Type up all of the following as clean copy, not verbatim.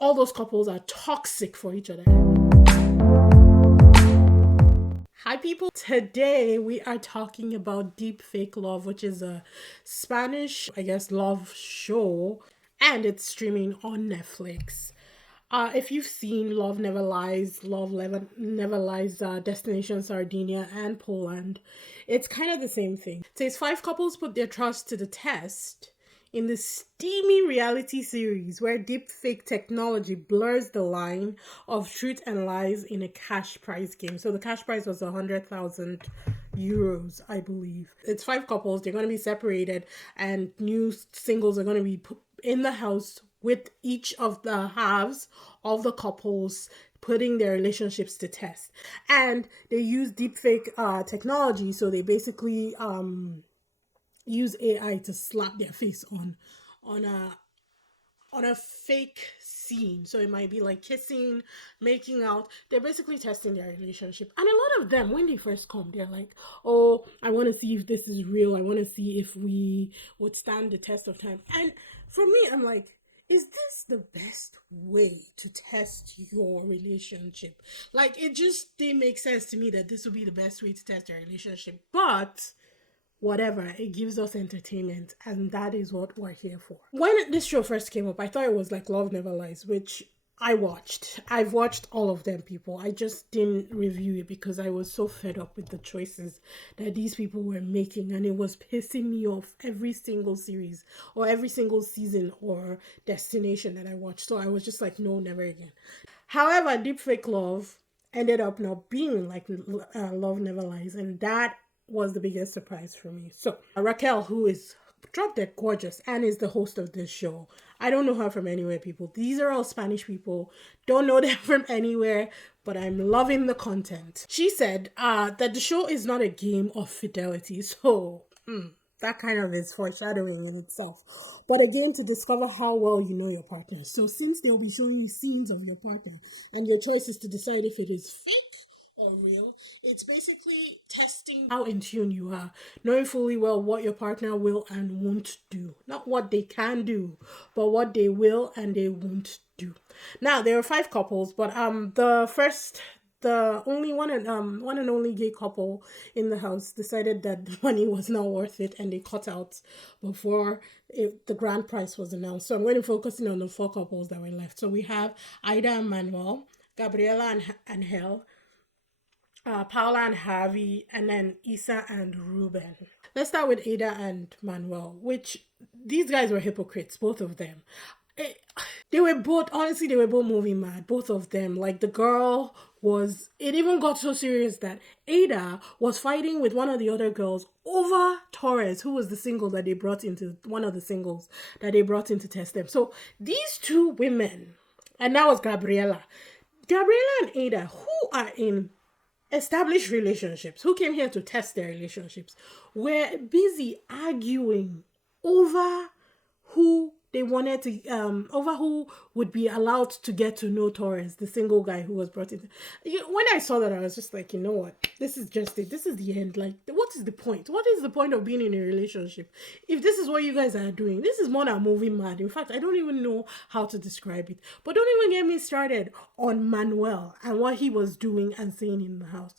all those couples are toxic for each other. Hi, people. Today we are talking about Deep Fake Love, which is a Spanish, I guess, love show, and it's streaming on Netflix. If you've seen Love Never Lies, Never Lies, Destination Sardinia, and Poland, it's kind of the same thing. It says five couples put their trust to the test in this steamy reality series where deep fake technology blurs the line of truth and lies in a cash prize game. So the cash prize was 100,000 euros, I believe. It's five couples, they're going to be separated, and new singles are going to be put in the house with each of the halves of the couples putting their relationships to test. And they use deepfake technology, so they basically use AI to slap their face on a fake scene. So it might be like kissing, making out. They're basically testing their relationship. And a lot of them, when they first come, they're like, oh, I want to see if this is real. I want to see if we would stand the test of time. And for me, I'm like, is this the best way to test your relationship? Like, it just didn't make sense to me that this would be the best way to test your relationship. But whatever, it gives us entertainment, and that is what we're here for. When this show first came up, I thought it was like Love Never Lies, which I've watched all of them, people. I just didn't review it because I was so fed up with the choices that these people were making, and it was pissing me off every single series or every single season or destination that I watched. So I was just like, no, never again. However, Deepfake Love ended up now being like Love Never Lies, and that was the biggest surprise for me. So Raquel, who is drop dead gorgeous and is the host of this show. I don't know her from anywhere, people. These are all Spanish people. Don't know them from anywhere, but I'm loving the content. She said that the show is not a game of fidelity. So that kind of is foreshadowing in itself, but a game to discover how well you know your partner. So since they'll be showing you scenes of your partner, and your choice is to decide if it is fake or real, it's basically testing how in tune you are, knowing fully well what your partner will and won't do. Not what they can do, but what they will and they won't do. Now there are five couples, but the only one and only gay couple in the house decided that the money was not worth it, and they cut out before the grand prize was announced. So I'm going to focus in on the four couples that were left. So we have Ida and Manuel, Gabriela and Hel, Paula and Harvey, and then Isa and Ruben. Let's start with Ada and Manuel, which these guys were hypocrites, both of them. They were both movie mad, both of them. Like, the girl it even got so serious that Ada was fighting with one of the other girls over Torres, who was the single that they brought into, one of the singles that they brought in to test them. So these two women, and that was Gabriela and Ada, who are in established relationships, who came here to test their relationships, were busy arguing over who they wanted to over who would be allowed to get to know Torres, the single guy who was brought in. When I saw that, I was just like, you know what, this is just it. This is the end. Like, what is the point? What is the point of being in a relationship if this is what you guys are doing? This is more than movie mad. In fact, I don't even know how to describe it. But don't even get me started on Manuel and what he was doing and saying in the house.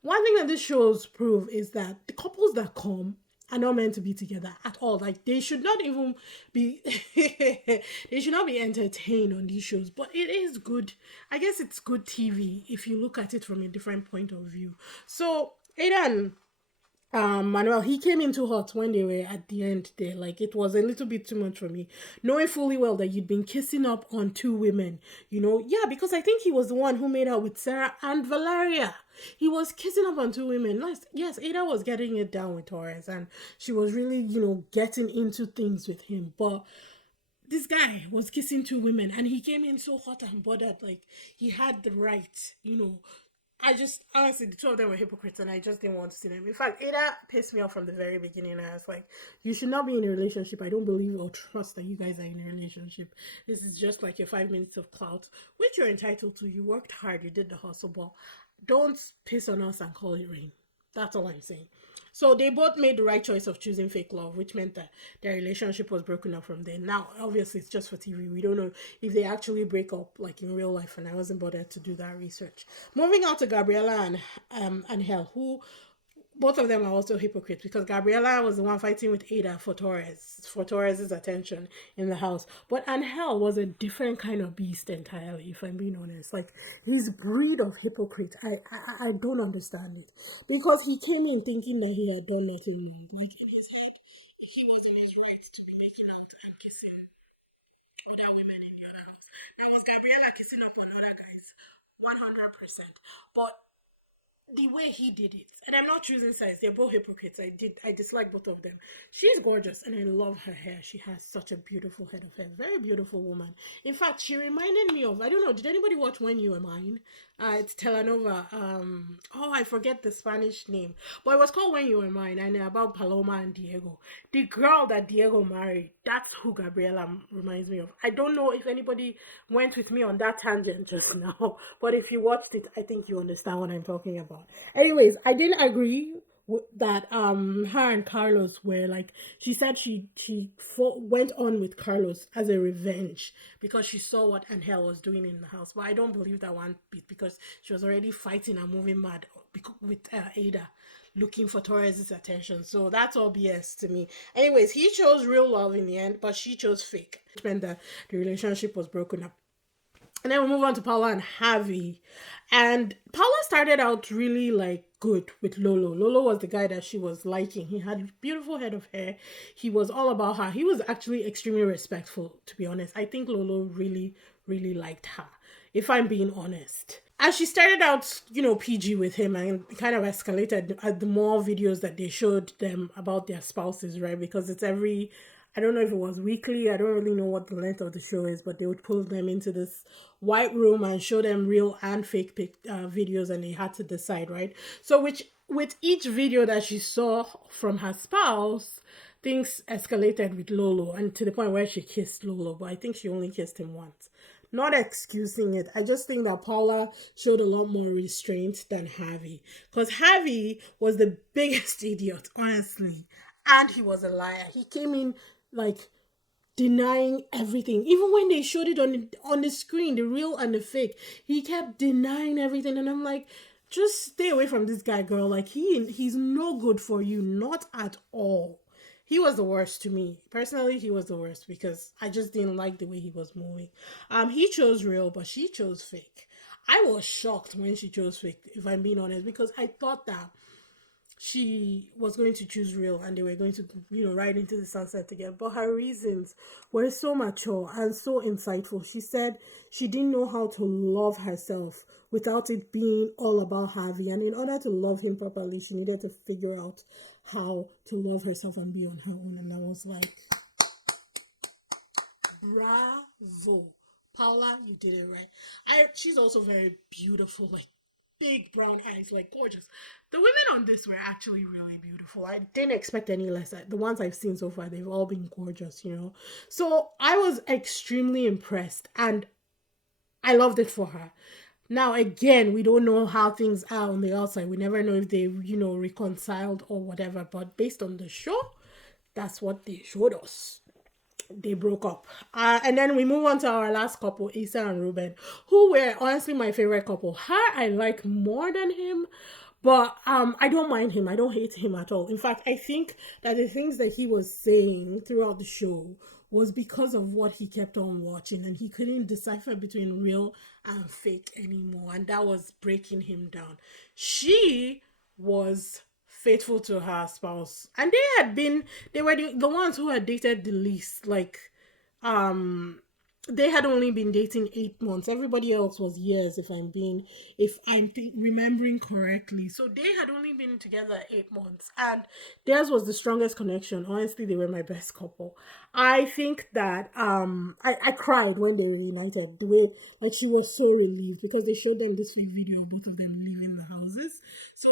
One thing that this shows prove is that the couples that come are not meant to be together at all. Like, they should not even be they should not be entertained on these shows. But it is good. I guess it's good TV if you look at it from a different point of view. So Aidan, Manuel, he came in too hot when they were at the end there. Like, it was a little bit too much for me. Knowing fully well that you'd been kissing up on two women, yeah, because I think he was the one who made out with Sarah and Valeria. He was kissing up on two women. Yes, Ada was getting it down with Torres, and she was really, getting into things with him. But this guy was kissing two women, and he came in so hot and bothered, like he had the right. I just, honestly, the two of them were hypocrites, and I just didn't want to see them. In fact, Ada pissed me off from the very beginning. I was like, you should not be in a relationship. I don't believe or trust that you guys are in a relationship. This is just like your 5 minutes of clout, which you're entitled to. You worked hard, you did the hustle, but don't piss on us and call it rain. That's all I'm saying. So they both made the right choice of choosing fake love, which meant that their relationship was broken up from there. Now, obviously, it's just for TV. We don't know if they actually break up like in real life, and I wasn't bothered to do that research. Moving on to Gabriella and Hell, who both of them are also hypocrites because Gabriela was the one fighting with Ada for Torres's attention in the house. But Angel was a different kind of beast entirely, if I'm being honest. Like his breed of hypocrite, I don't understand it. Because he came in thinking that he had done nothing wrong. Like in his head, he was in his right to be making out and kissing other women in the other house. And was Gabriela kissing up on other guys? 100%. But the way he did it, and I'm not choosing sides, they're both hypocrites. I dislike both of them. She's gorgeous and I love her hair. She has such a beautiful head of hair, very beautiful woman. In fact, she reminded me of, I don't know, did anybody watch When You Were Mine? It's telenova. Oh, I forget the Spanish name, but it was called When You Were Mine, and about Paloma and Diego. The girl that Diego married, that's who Gabriela reminds me of. I don't know if anybody went with me on that tangent just now, but if you watched it, I think you understand what I'm talking about. Anyways, I didn't agree that her and Carlos were like, she said went on with Carlos as a revenge because she saw what Angel was doing in the house. But I don't believe that one bit because she was already fighting and moving mad with Ada, looking for Torres's attention. So that's all BS to me. Anyways, he chose real love in the end, but she chose fake, which meant that the relationship was broken up. And then we move on to Paula and Javi. And Paula started out really like good with Lolo. Lolo was the guy that she was liking. He had a beautiful head of hair. He was all about her. He was actually extremely respectful, to be honest. I think Lolo really, really liked her, if I'm being honest. As she started out, PG with him and kind of escalated at the more videos that they showed them about their spouses, right? Because it's I don't know if it was weekly. I don't really know what the length of the show is, but they would pull them into this white room and show them real and fake videos, and they had to decide, right? So, with each video that she saw from her spouse, things escalated with Lolo, and to the point where she kissed Lolo, but I think she only kissed him once. Not excusing it. I just think that Paula showed a lot more restraint than Javi. Because Javi was the biggest idiot, honestly. And he was a liar. He came in like denying everything. Even when they showed it on the screen, the real and the fake, he kept denying everything. And I'm like, just stay away from this guy, girl. Like he's no good for you. Not at all. He was the worst to me. Personally, he was the worst because I just didn't like the way he was moving. He chose real, but she chose fake. I was shocked when she chose fake, if I'm being honest, because I thought that she was going to choose real and they were going to, ride into the sunset together. But her reasons were so mature and so insightful. She said she didn't know how to love herself without it being all about Harvey. And in order to love him properly, she needed to figure out how to love herself and be on her own. And I was like, bravo. Paula, you did it right. She's also very beautiful, like big brown eyes, like gorgeous. The women on this were actually really beautiful. I didn't expect any less. The ones I've seen so far, they've all been gorgeous. So I was extremely impressed and I loved it for her. Now, again, we don't know how things are on the outside. We never know if they, reconciled or whatever. But based on the show, that's what they showed us. They broke up. And then we move on to our last couple, Issa and Ruben, who were honestly my favorite couple. Her, I like more than him, but I don't mind him. I don't hate him at all. In fact, I think that the things that he was saying throughout the show was because of what he kept on watching, and he couldn't decipher between real and fake anymore, and that was breaking him down. She was faithful to her spouse, and they were the ones who had dated the least. Like they had only been dating 8 months. Everybody else was years, if I'm remembering correctly. So they had only been together 8 months, and theirs was the strongest connection. Honestly, they were my best couple. I think that I cried when they reunited. The way, like, she was so relieved because they showed them this fake video of both of them leaving the houses. So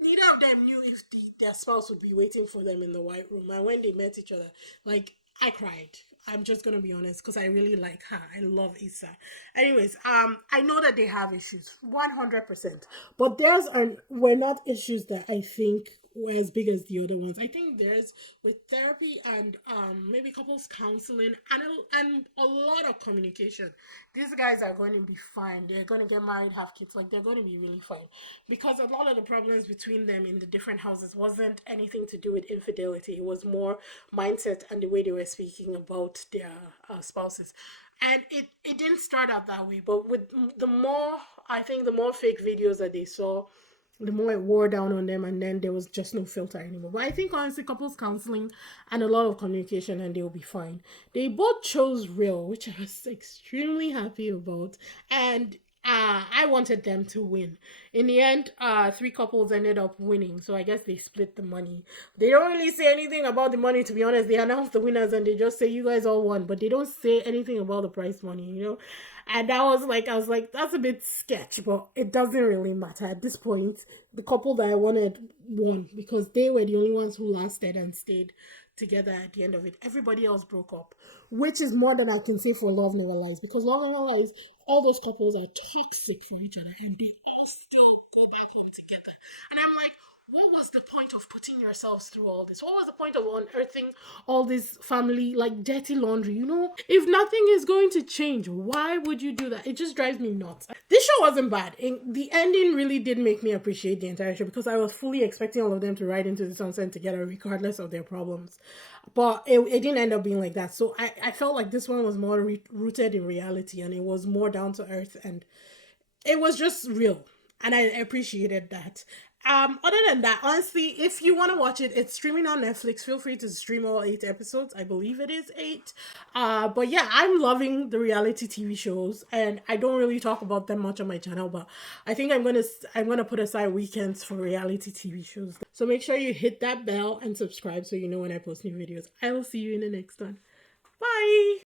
neither of them knew if their spouse would be waiting for them in the white room. And when they met each other, like, I cried. I'm just gonna be honest because I really like her. I love Issa. Anyways, I know that they have issues, 100%, but theirs were not issues that I think as big as the other ones. I think there's with therapy and maybe couples counseling and a lot of communication. These guys are going to be fine. They're going to get married, have kids. Like they're going to be really fine because a lot of the problems between them in the different houses wasn't anything to do with infidelity. It was more mindset and the way they were speaking about their spouses. And it didn't start out that way, but with the more, I think the more fake videos that they saw, the more it wore down on them, and then there was just no filter anymore. But I think honestly, couples counseling and a lot of communication, and they'll be fine. They both chose real, which I was extremely happy about, and I wanted them to win. In the end, three couples ended up winning, so I guess they split the money. They don't really say anything about the money, to be honest. They announce the winners and they just say you guys all won, but they don't say anything about the prize money, you know. And that was like, I was like, that's a bit sketch, but it doesn't really matter at this point. The couple that I wanted won because they were the only ones who lasted and stayed together at the end of it. Everybody else broke up, which is more than I can say for Love Never Lies, because Love Never Lies, all those couples are toxic for each other and they all still go back home together. And I'm like, what was the point of putting yourselves through all this? What was the point of unearthing all this family, like dirty laundry? You know, if nothing is going to change, why would you do that? It just drives me nuts. This show wasn't bad. The ending really did make me appreciate the entire show because I was fully expecting all of them to ride into the sunset together, regardless of their problems. But it didn't end up being like that. So I felt like this one was more rooted in reality and it was more down to earth and it was just real, and I appreciated that. Other than that, honestly, if you want to watch it, it's streaming on Netflix. Feel free to stream all 8 episodes. I believe it is 8. But yeah, I'm loving the reality TV shows, and I don't really talk about them much on my channel. But I think I'm gonna put aside weekends for reality TV shows. So make sure you hit that bell and subscribe so you know when I post new videos. I will see you in the next one. Bye.